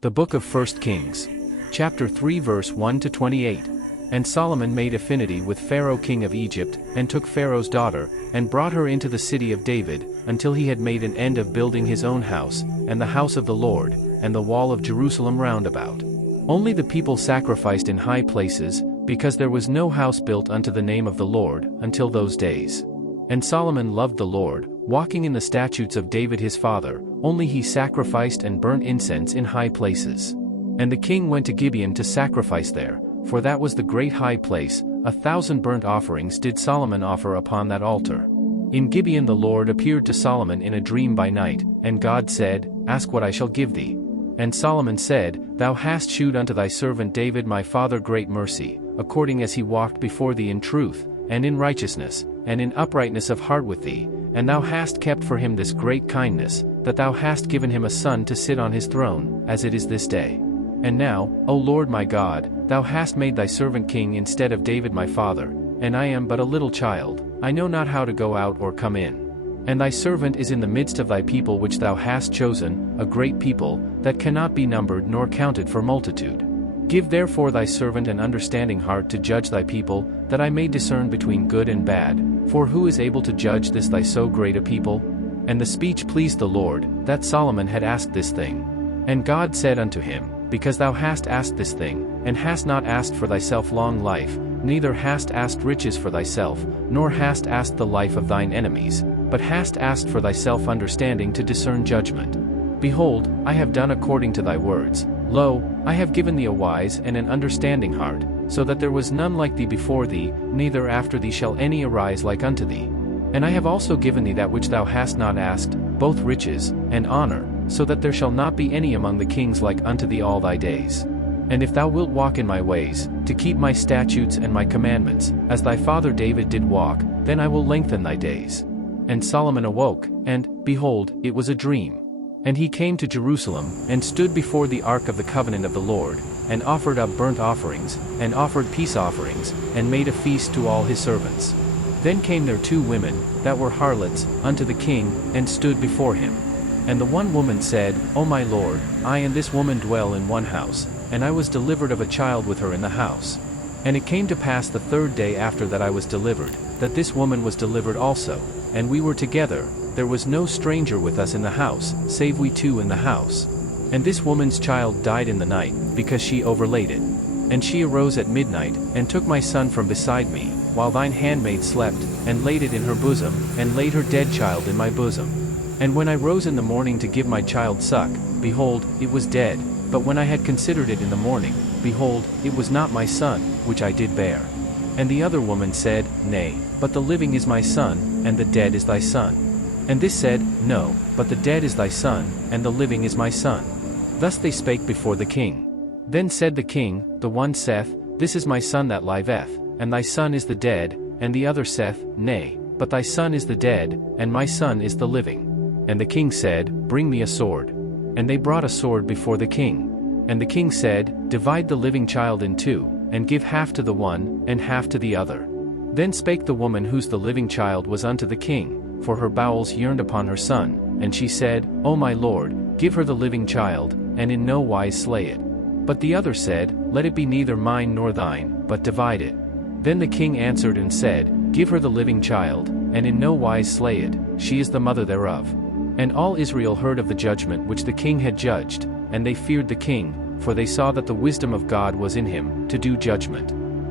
The Book of 1 Kings. Chapter 3 verse 1 to 28. And Solomon made affinity with Pharaoh king of Egypt, and took Pharaoh's daughter, and brought her into the city of David, until he had made an end of building his own house, and the house of the Lord, and the wall of Jerusalem round about. Only the people sacrificed in high places, because there was no house built unto the name of the Lord, until those days. And Solomon loved the Lord, walking in the statutes of David his father, only he sacrificed and burnt incense in high places. And the king went to Gibeon to sacrifice there, for that was the great high place. 1,000 burnt offerings did Solomon offer upon that altar. In Gibeon the Lord appeared to Solomon in a dream by night, and God said, Ask what I shall give thee. And Solomon said, Thou hast shewed unto thy servant David my father great mercy, according as he walked before thee in truth, and in righteousness, and in uprightness of heart with thee, and thou hast kept for him this great kindness, that thou hast given him a son to sit on his throne, as it is this day. And now, O Lord my God, thou hast made thy servant king instead of David my father, and I am but a little child, I know not how to go out or come in. And thy servant is in the midst of thy people which thou hast chosen, a great people, that cannot be numbered nor counted for multitude. Give therefore thy servant an understanding heart to judge thy people, that I may discern between good and bad, for who is able to judge this thy so great a people? And the speech pleased the Lord, that Solomon had asked this thing. And God said unto him, Because thou hast asked this thing, and hast not asked for thyself long life, neither hast asked riches for thyself, nor hast asked the life of thine enemies, but hast asked for thyself understanding to discern judgment. Behold, I have done according to thy words. Lo, I have given thee a wise and an understanding heart, so that there was none like thee before thee, neither after thee shall any arise like unto thee. And I have also given thee that which thou hast not asked, both riches, and honor, so that there shall not be any among the kings like unto thee all thy days. And if thou wilt walk in my ways, to keep my statutes and my commandments, as thy father David did walk, then I will lengthen thy days. And Solomon awoke, and, behold, it was a dream. And he came to Jerusalem, and stood before the ark of the covenant of the Lord, and offered up burnt offerings, and offered peace offerings, and made a feast to all his servants. Then came there 2 women, that were harlots, unto the king, and stood before him. And the one woman said, O my lord, I and this woman dwell in one house, and I was delivered of a child with her in the house. And it came to pass the 3rd day after that I was delivered, that this woman was delivered also, and we were together. There was no stranger with us in the house, save we 2 in the house. And this woman's child died in the night, because she overlaid it. And she arose at midnight, and took my son from beside me, while thine handmaid slept, and laid it in her bosom, and laid her dead child in my bosom. And when I rose in the morning to give my child suck, behold, it was dead, but when I had considered it in the morning, behold, it was not my son, which I did bear. And the other woman said, Nay, but the living is my son, and the dead is thy son. And this said, No, but the dead is thy son, and the living is my son. Thus they spake before the king. Then said the king, the one saith, This is my son that liveth, and thy son is the dead, and the other saith, Nay, but thy son is the dead, and my son is the living. And the king said, Bring me a sword. And they brought a sword before the king. And the king said, Divide the living child in 2, and give half to the one, and half to the other. Then spake the woman whose the living child was unto the king, for her bowels yearned upon her son, and she said, O my lord, give her the living child, and in no wise slay it. But the other said, Let it be neither mine nor thine, but divide it. Then the king answered and said, Give her the living child, and in no wise slay it, she is the mother thereof. And all Israel heard of the judgment which the king had judged, and they feared the king, for they saw that the wisdom of God was in him, to do judgment.